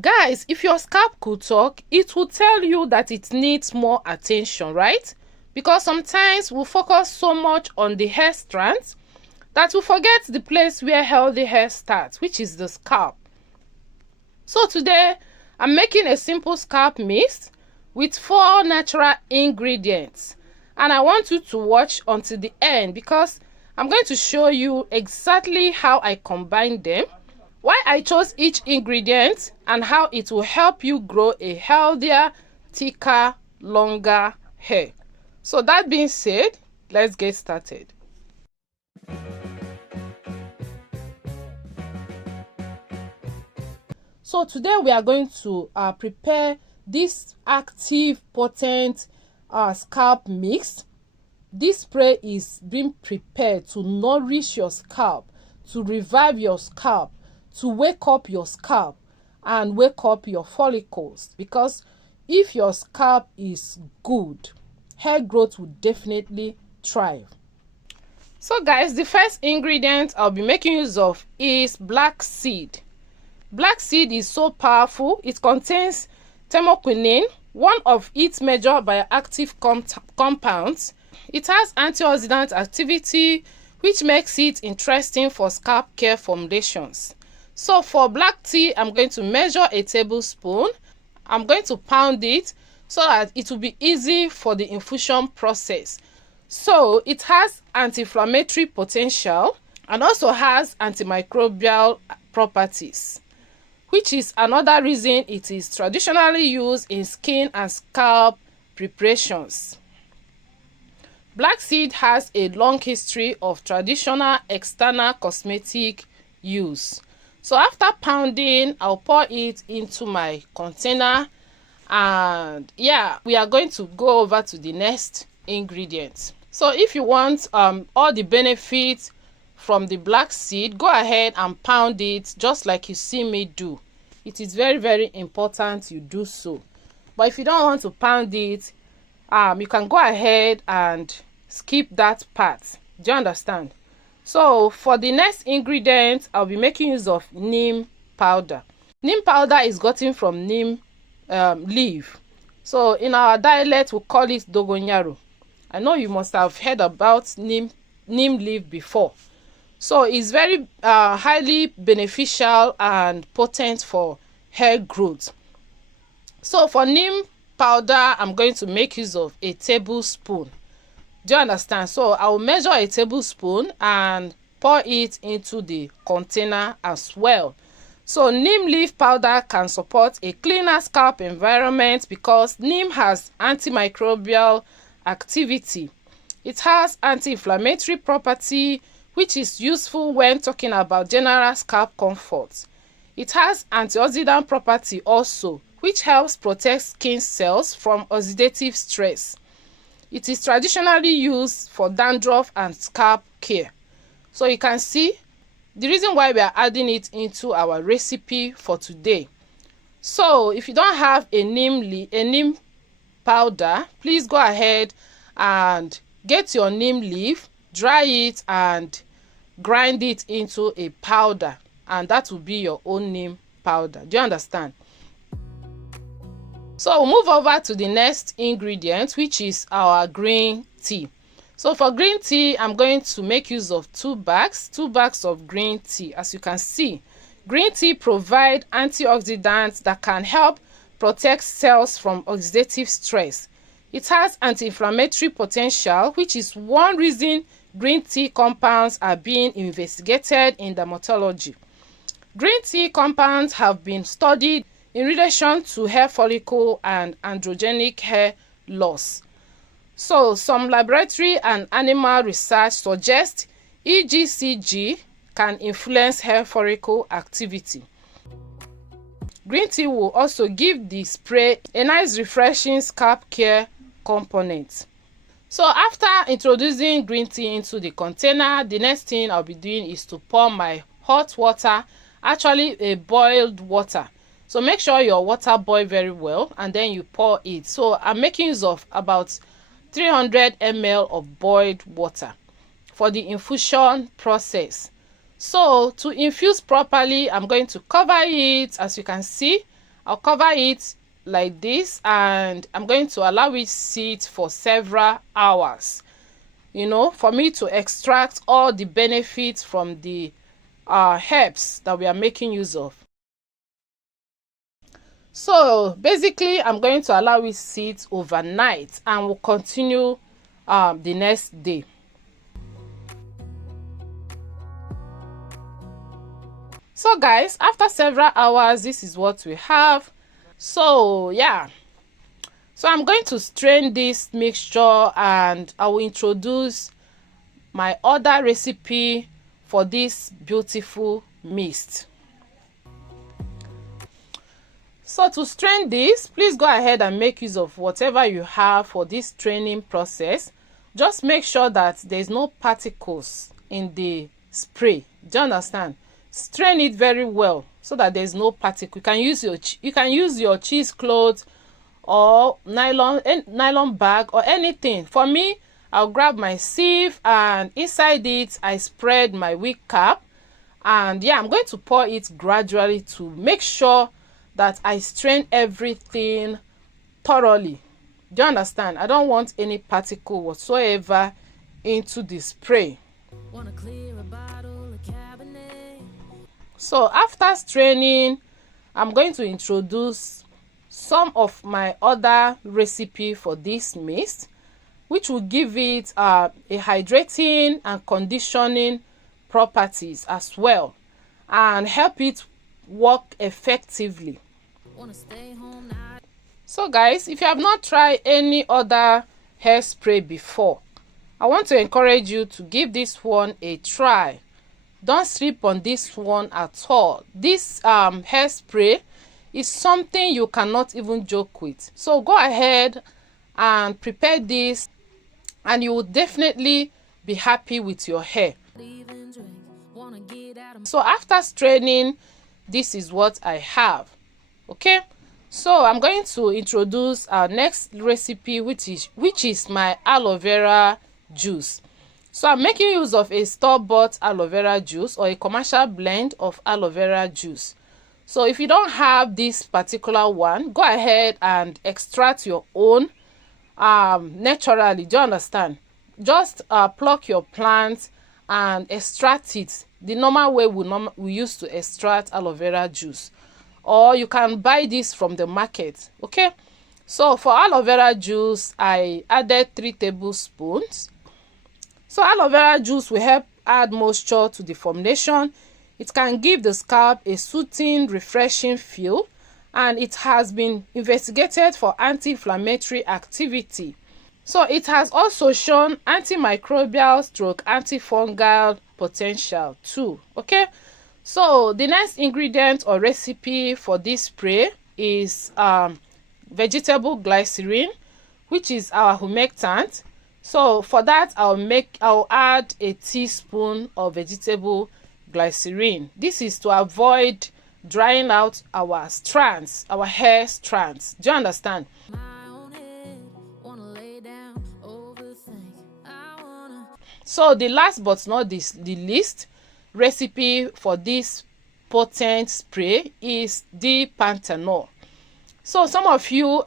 Guys, if your scalp could talk, it would tell you that it needs more attention, right? Because sometimes we focus so much on the hair strands that we forget the place where healthy hair starts, which is the scalp. So today, I'm making a simple scalp mist with 4 natural ingredients. And I want you to watch until the end because I'm going to show you exactly how I combine them, why I chose each ingredient, and how it will help you grow a healthier, thicker, longer hair. So that being said, let's get started. So today we are going to prepare this active, potent scalp mix. This spray is being prepared to nourish your scalp, to revive your scalp, to wake up your scalp and wake up your follicles. Because if your scalp is good, hair growth will definitely thrive. So guys, the first ingredient I'll be making use of is black seed. Black seed is so powerful. It contains thymoquinone, one of its major bioactive compounds. It has antioxidant activity, which makes it interesting for scalp care formulations. So for black tea, I'm going to measure a tablespoon. I'm going to pound it so that it will be easy for the infusion process. So it has anti-inflammatory potential and also has antimicrobial properties, which is another reason it is traditionally used in skin and scalp preparations. Black seed has a long history of traditional external cosmetic use. So after pounding, I'll pour it into my container, and yeah, we are going to go over to the next ingredient. So if you want all the benefits from the black seed, go ahead and pound it just like you see me do. It is very, very important you do so. But if you don't want to pound it, you can go ahead and skip that part. Do you understand? So for the next ingredient, I'll be making use of neem powder. Neem powder is gotten from neem leaf. So in our dialect, we call it dogonyaro. I know you must have heard about neem leaf before. So it's very highly beneficial and potent for hair growth. So for neem powder, I'm going to make use of a tablespoon. Do you understand? So I will measure a tablespoon and pour it into the container as well. So neem leaf powder can support a cleaner scalp environment because neem has antimicrobial activity. It has anti-inflammatory property, which is useful when talking about general scalp comfort. It has antioxidant property also, which helps protect skin cells from oxidative stress. It is traditionally used for dandruff and scalp care. So you can see the reason why we are adding it into our recipe for today. So if you don't have a neem powder, please go ahead and get your neem leaf, dry it and grind it into a powder, and that will be your own neem powder. Do you understand? So we'll move over to the next ingredient, which is our green tea. So for green tea, I'm going to make use of 2 bags of green tea. As you can see, green tea provides antioxidants that can help protect cells from oxidative stress. It has anti-inflammatory potential, which is one reason green tea compounds are being investigated in dermatology. Green tea compounds have been studied in relation to hair follicle and androgenic hair loss. So some laboratory and animal research suggests EGCG can influence hair follicle activity. Green tea will also give the spray a nice refreshing scalp care component. So after introducing green tea into the container, the next thing I'll be doing is to pour my hot water, actually a boiled water. So make sure your water boil very well and then you pour it. So I'm making use of about 300 ml of boiled water for the infusion process. So to infuse properly, I'm going to cover it. As you can see, I'll cover it like this, and I'm going to allow it sit for several hours, you know, for me to extract all the benefits from the herbs that we are making use of. So basically, I'm going to allow it sit overnight, and we'll continue the next day. So guys, after several hours, this is what we have. So yeah, so I'm going to strain this mixture, and I will introduce my other recipe for this beautiful mist. So to strain this, please go ahead and make use of whatever you have for this straining process. Just make sure that there's no particles in the spray. Do you understand? Strain it very well so that there's no particle. You can use your cheesecloth or nylon bag or anything. For me, I'll grab my sieve, and inside it I spread my wig cap, and yeah, I'm going to pour it gradually to make sure that I strain everything thoroughly. Do you understand? I don't want any particle whatsoever into the spray. So after straining, I'm going to introduce some of my other recipe for this mist, which will give it a hydrating and conditioning properties as well, and help it work effectively. So guys, if you have not tried any other hairspray before, I want to encourage you to give this one a try. Don't sleep on this one at all. This hairspray is something you cannot even joke with. So go ahead and prepare this, and you will definitely be happy with your hair. So after straining, this is what I have. Okay, so I'm going to introduce our next recipe, which is my aloe vera juice. So I'm making use of a store-bought aloe vera juice or a commercial blend of aloe vera juice. So if you don't have this particular one, go ahead and extract your own naturally. Do you understand? Just pluck your plant and extract it the normal way we used to extract aloe vera juice, or you can buy this from the market. Okay, so for aloe vera juice, I added 3 tablespoons. So aloe vera juice will help add moisture to the formulation. It can give the scalp a soothing, refreshing feel, and it has been investigated for anti-inflammatory activity. So it has also shown antimicrobial stroke antifungal potential too. Okay, so the next ingredient or recipe for this spray is vegetable glycerin, which is our humectant. So for that, I'll add a teaspoon of vegetable glycerin. This is to avoid drying out our strands, our hair strands. Do you understand? So the last but not the least recipe for this potent spray is D-panthenol. So some of you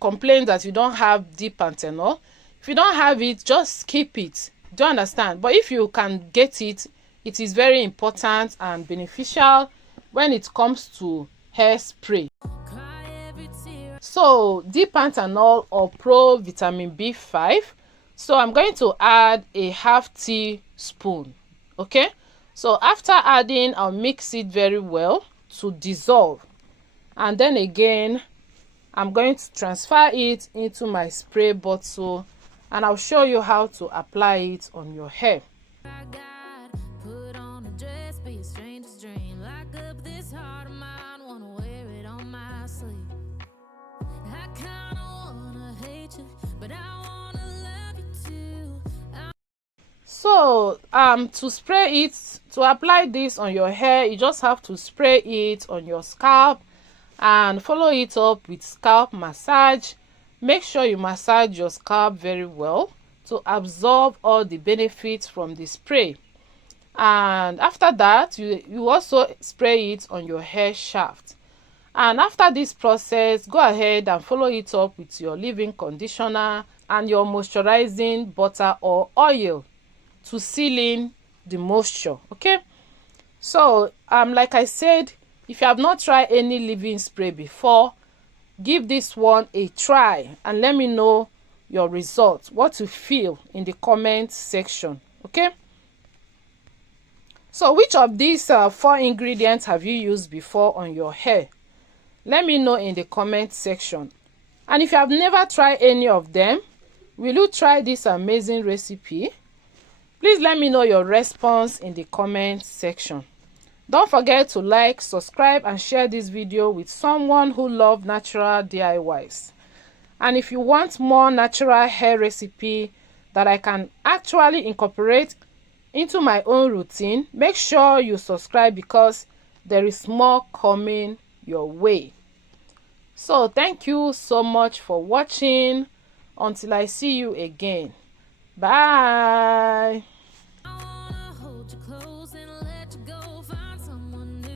complain that you don't have D-panthenol. If you don't have it, just skip it. Do you understand? But if you can get it, it is very important and beneficial when it comes to hairspray. So D-panthenol or pro vitamin B5. So I'm going to add a half teaspoon. Okay, so after adding, I'll mix it very well to dissolve, and then again I'm going to transfer it into my spray bottle, and I'll show you how to apply it on your hair. So to apply this on your hair, you just have to spray it on your scalp and follow it up with scalp massage. Make sure you massage your scalp very well to absorb all the benefits from the spray. And after that, you also spray it on your hair shaft. And after this process, go ahead and follow it up with your leave-in conditioner and your moisturizing butter or oil to seal in the moisture. Okay, so like I said, if you have not tried any leave-in spray before, give this one a try and let me know your results, what you feel, in the comment section. Okay, so which of these 4 ingredients have you used before on your hair? Let me know in the comment section. And if you have never tried any of them, will you try this amazing recipe? Please let me know your response in the comment section. Don't forget to like, subscribe and share this video with someone who loves natural DIYs. And if you want more natural hair recipe that I can actually incorporate into my own routine, make sure you subscribe because there is more coming your way. So thank you so much for watching. Until I see you again. Bye.